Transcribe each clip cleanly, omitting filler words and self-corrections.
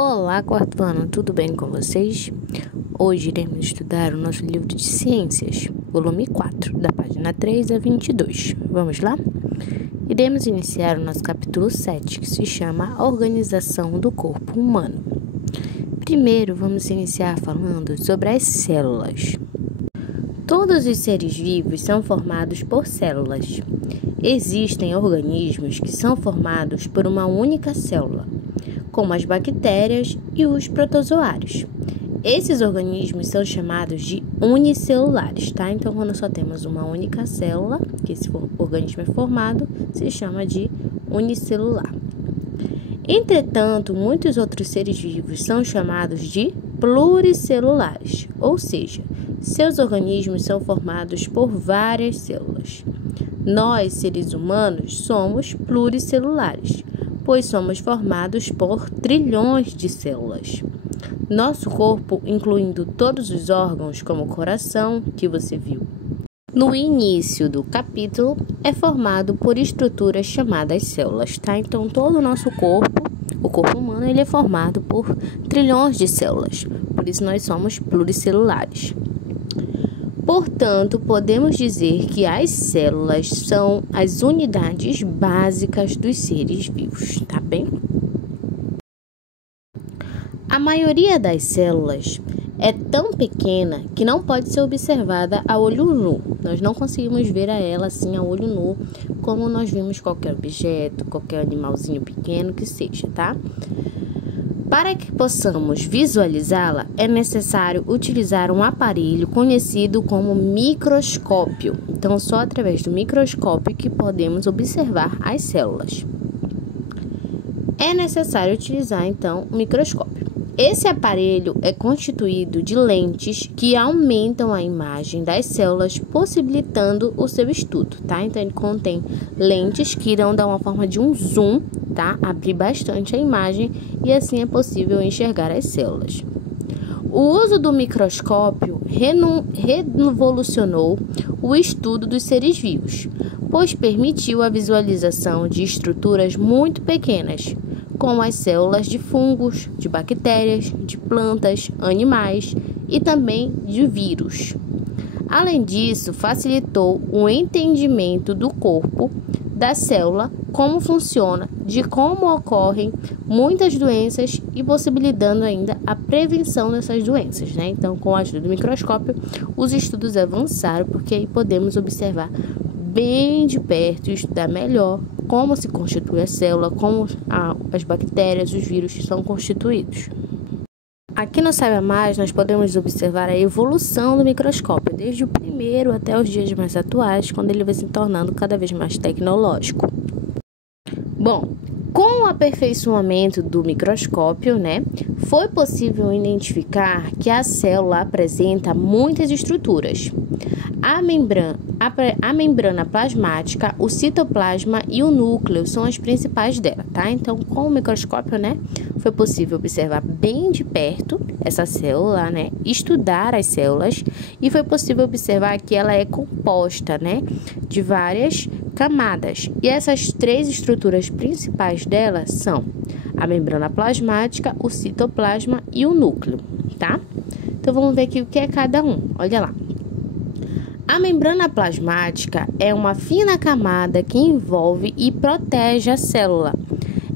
Olá, quarto ano, tudo bem com vocês? Hoje iremos estudar o nosso livro de Ciências, volume 4, da página 3 a 22. Vamos lá? Iremos iniciar o nosso capítulo 7, que se chama A Organização do Corpo Humano. Primeiro, vamos iniciar falando sobre as células. Todos os seres vivos são formados por células. Existem organismos que são formados por uma única célula, como as bactérias e os protozoários. Esses organismos são chamados de unicelulares, tá? Então, quando só temos uma única célula, que esse organismo é formado, se chama de unicelular. Entretanto, muitos outros seres vivos são chamados de pluricelulares, ou seja, seus organismos são formados por várias células. Nós, seres humanos, somos pluricelulares, pois somos formados por trilhões de células. Nosso corpo, incluindo todos os órgãos, como o coração, que você viu no início do capítulo, é formado por estruturas chamadas células, tá? Então, todo o nosso corpo, o corpo humano, ele é formado por trilhões de células, por isso nós somos pluricelulares. Portanto, podemos dizer que as células são as unidades básicas dos seres vivos, tá bem? A maioria das células é tão pequena que não pode ser observada a olho nu. Nós não conseguimos ver ela assim a olho nu, como nós vimos qualquer objeto, qualquer animalzinho pequeno que seja, tá? Para que possamos visualizá-la, é necessário utilizar um aparelho conhecido como microscópio. Então, só através do microscópio que podemos observar as células. É necessário utilizar, então, o microscópio. Esse aparelho é constituído de lentes que aumentam a imagem das células, possibilitando o seu estudo, tá? Então, ele contém lentes que irão dar uma forma de um zoom, tá? Abrir bastante a imagem e assim é possível enxergar as células. O uso do microscópio revolucionou o estudo dos seres vivos, pois permitiu a visualização de estruturas muito pequenas, como as células de fungos, de bactérias, de plantas, animais e também de vírus. Além disso, facilitou o entendimento do corpo da célula, como funciona, de como ocorrem muitas doenças e possibilitando ainda a prevenção dessas doenças, né? Então, com a ajuda do microscópio, os estudos avançaram porque aí podemos observar bem de perto e estudar melhor como se constitui a célula, como as bactérias, os vírus são constituídos. Aqui no Saiba Mais, nós podemos observar a evolução do microscópio, desde o primeiro até os dias mais atuais, quando ele vai se tornando cada vez mais tecnológico. Bom, com o aperfeiçoamento do microscópio, foi possível identificar que a célula apresenta muitas estruturas. A membrana plasmática, o citoplasma e o núcleo são as principais dela, tá? Então, com o microscópio, foi possível observar bem de perto essa célula, estudar as células e foi possível observar que ela é composta, de várias camadas. E essas três estruturas principais dela são a membrana plasmática, o citoplasma e o núcleo, tá? Então, vamos ver aqui o que é cada um. Olha lá. A membrana plasmática é uma fina camada que envolve e protege a célula.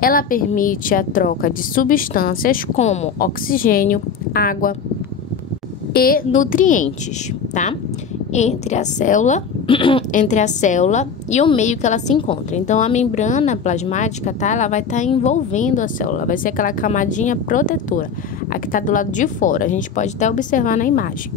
Ela permite a troca de substâncias como oxigênio, água e nutrientes, tá? Entre a célula e o meio que ela se encontra. Então, a membrana plasmática, tá? Ela vai estar envolvendo a célula, vai ser aquela camadinha protetora. A que está do lado de fora, a gente pode até observar na imagem.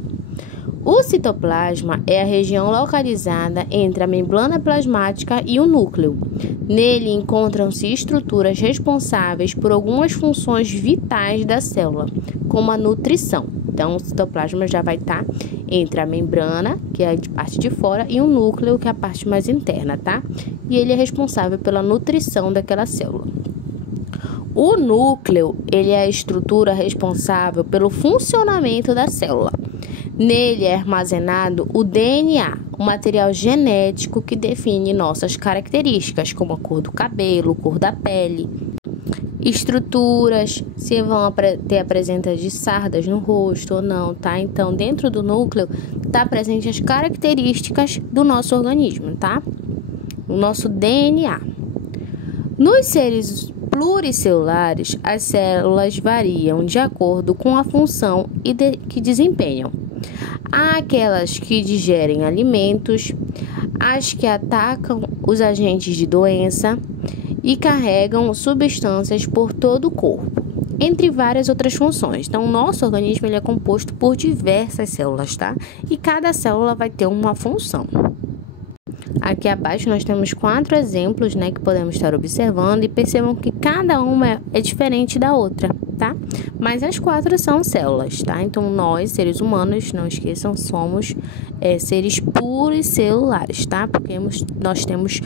O citoplasma é a região localizada entre a membrana plasmática e o núcleo. Nele encontram-se estruturas responsáveis por algumas funções vitais da célula, como a nutrição. Então, o citoplasma já vai estar entre a membrana, que é a parte de fora, e o núcleo, que é a parte mais interna, tá? E ele é responsável pela nutrição daquela célula. O núcleo, ele é a estrutura responsável pelo funcionamento da célula. Nele é armazenado o DNA, o material genético que define nossas características, como a cor do cabelo, cor da pele. estruturas, se vão ter a presença de sardas no rosto ou não, tá? Então, dentro do núcleo tá presente as características do nosso organismo, tá? O nosso DNA. Nos seres pluricelulares, as células variam de acordo com a função que desempenham. Há aquelas que digerem alimentos, as que atacam os agentes de doença e carregam substâncias por todo o corpo, entre várias outras funções. Então, o nosso organismo ele é composto por diversas células, tá? E cada célula vai ter uma função. Aqui abaixo nós temos 4 exemplos, né, que podemos estar observando e percebam que cada uma é diferente da outra, tá? Mas as 4 são células, tá? Então, nós, seres humanos, não esqueçam, somos seres pluricelulares, tá? Porque nós temos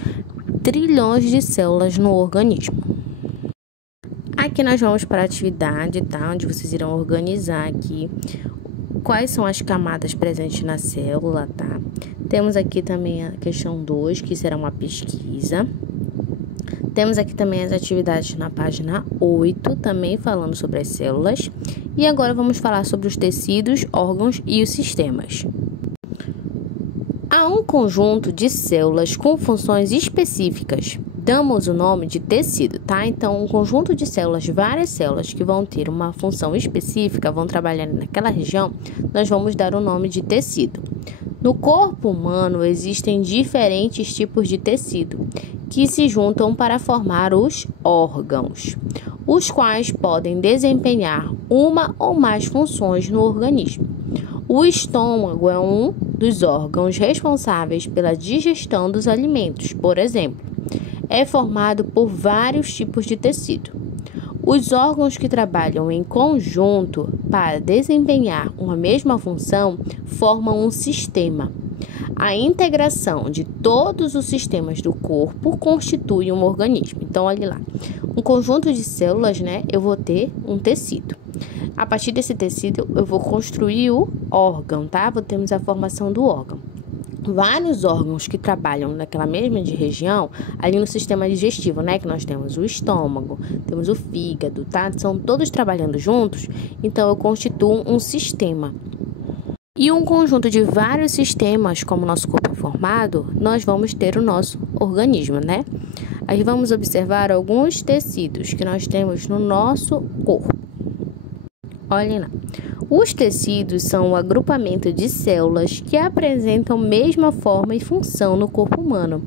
trilhões de células no organismo. Aqui nós vamos para a atividade, tá? Onde vocês irão organizar aqui quais são as camadas presentes na célula, tá? Temos aqui também a questão 2, que será uma pesquisa. Temos aqui também as atividades na página 8, também falando sobre as células. E agora vamos falar sobre os tecidos, órgãos e os sistemas. Há um conjunto de células com funções específicas. Damos o nome de tecido, tá? Então, um conjunto de células, várias células que vão ter uma função específica, vão trabalhar naquela região, nós vamos dar o nome de tecido. No corpo humano existem diferentes tipos de tecido que se juntam para formar os órgãos, os quais podem desempenhar uma ou mais funções no organismo. O estômago é um dos órgãos responsáveis pela digestão dos alimentos, por exemplo. É formado por vários tipos de tecido. Os órgãos que trabalham em conjunto para desempenhar uma mesma função formam um sistema. A integração de todos os sistemas do corpo constitui um organismo. Então, olha lá, um conjunto de células, né? Eu vou ter um tecido. A partir desse tecido, eu vou construir o órgão, tá? Temos a formação do órgão. Vários órgãos que trabalham naquela mesma região, ali no sistema digestivo, né? Que nós temos o estômago, temos o fígado, tá? São todos trabalhando juntos, então eu constituo um sistema. E um conjunto de vários sistemas, como o nosso corpo é formado, nós vamos ter o nosso organismo, né? Aí vamos observar alguns tecidos que nós temos no nosso corpo. Olhem lá. Os tecidos são um agrupamento de células que apresentam a mesma forma e função no corpo humano.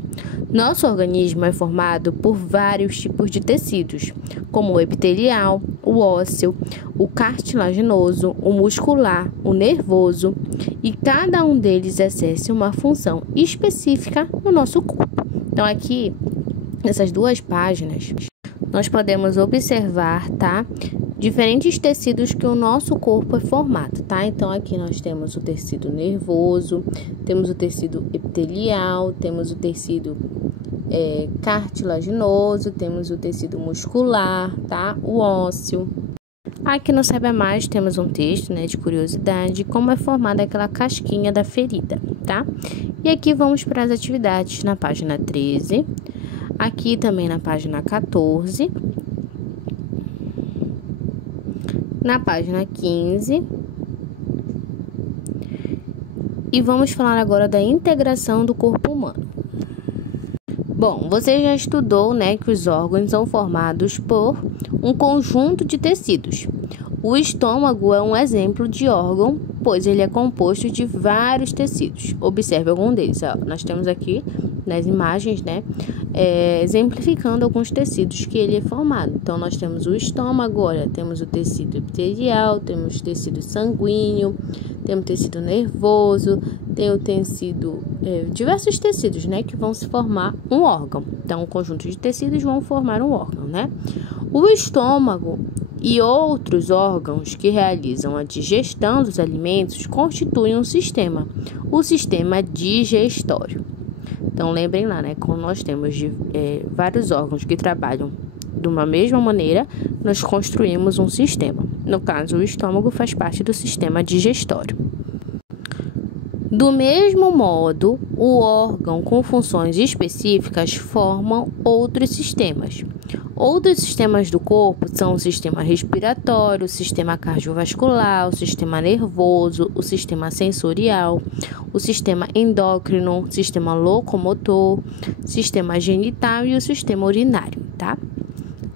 Nosso organismo é formado por vários tipos de tecidos, como o epitelial, o ósseo, o cartilaginoso, o muscular, o nervoso, e cada um deles exerce uma função específica no nosso corpo. Então, aqui, nessas 2 páginas, nós podemos observar, tá? Diferentes tecidos que o nosso corpo é formado, tá? Então, aqui nós temos o tecido nervoso, temos o tecido epitelial, temos o tecido cartilaginoso, temos o tecido muscular, tá? O ósseo. Aqui no Saiba Mais temos um texto, né, de curiosidade, como é formada aquela casquinha da ferida, tá? E aqui vamos para as atividades na página 13, aqui também na página 14, na página 15, e vamos falar agora da integração do corpo humano. Bom, você já estudou, né, que os órgãos são formados por um conjunto de tecidos. O estômago é um exemplo de órgão, pois ele é composto de vários tecidos. Observe algum deles. Nós temos aqui nas imagens, né, exemplificando alguns tecidos que ele é formado. Então, nós temos o estômago, olha, temos o tecido epitelial, temos o tecido sanguíneo, temos o tecido nervoso, tem o tecido, diversos tecidos, né, que vão se formar um órgão. Então, um conjunto de tecidos vão formar um órgão, né? O estômago e outros órgãos que realizam a digestão dos alimentos constituem um sistema, o sistema digestório. Então, lembrem lá, né? Quando nós temos vários órgãos que trabalham de uma mesma maneira, nós construímos um sistema. No caso, o estômago faz parte do sistema digestório. Do mesmo modo, o órgão com funções específicas formam outros sistemas. Outros sistemas do corpo são o sistema respiratório, o sistema cardiovascular, o sistema nervoso, o sistema sensorial, o sistema endócrino, o sistema locomotor, o sistema genital e o sistema urinário, tá?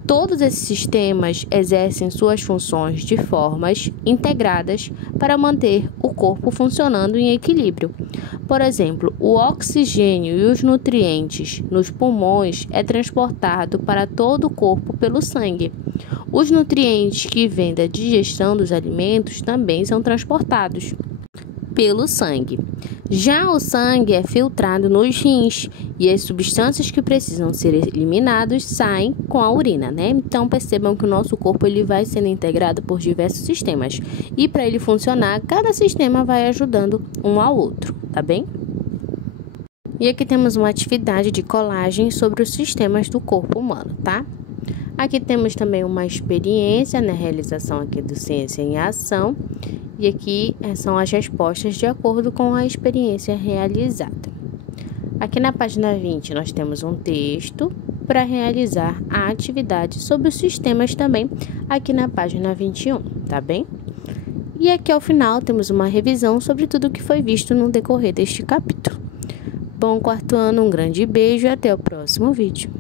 Todos esses sistemas exercem suas funções de formas integradas para manter o corpo funcionando em equilíbrio. Por exemplo, o oxigênio e os nutrientes nos pulmões é transportado para todo o corpo pelo sangue. Os nutrientes que vêm da digestão dos alimentos também são transportados pelo sangue. Já o sangue é filtrado nos rins e as substâncias que precisam ser eliminadas saem com a urina, né? Então percebam que o nosso corpo ele vai sendo integrado por diversos sistemas e para ele funcionar, cada sistema vai ajudando um ao outro, tá bem? E aqui temos uma atividade de colagem sobre os sistemas do corpo humano, tá? Aqui temos também uma experiência na realização aqui do Ciência em Ação. E aqui são as respostas de acordo com a experiência realizada. Aqui na página 20 nós temos um texto para realizar a atividade sobre os sistemas também aqui na página 21, tá bem? E aqui ao final temos uma revisão sobre tudo o que foi visto no decorrer deste capítulo. Bom quarto ano, um grande beijo e até o próximo vídeo.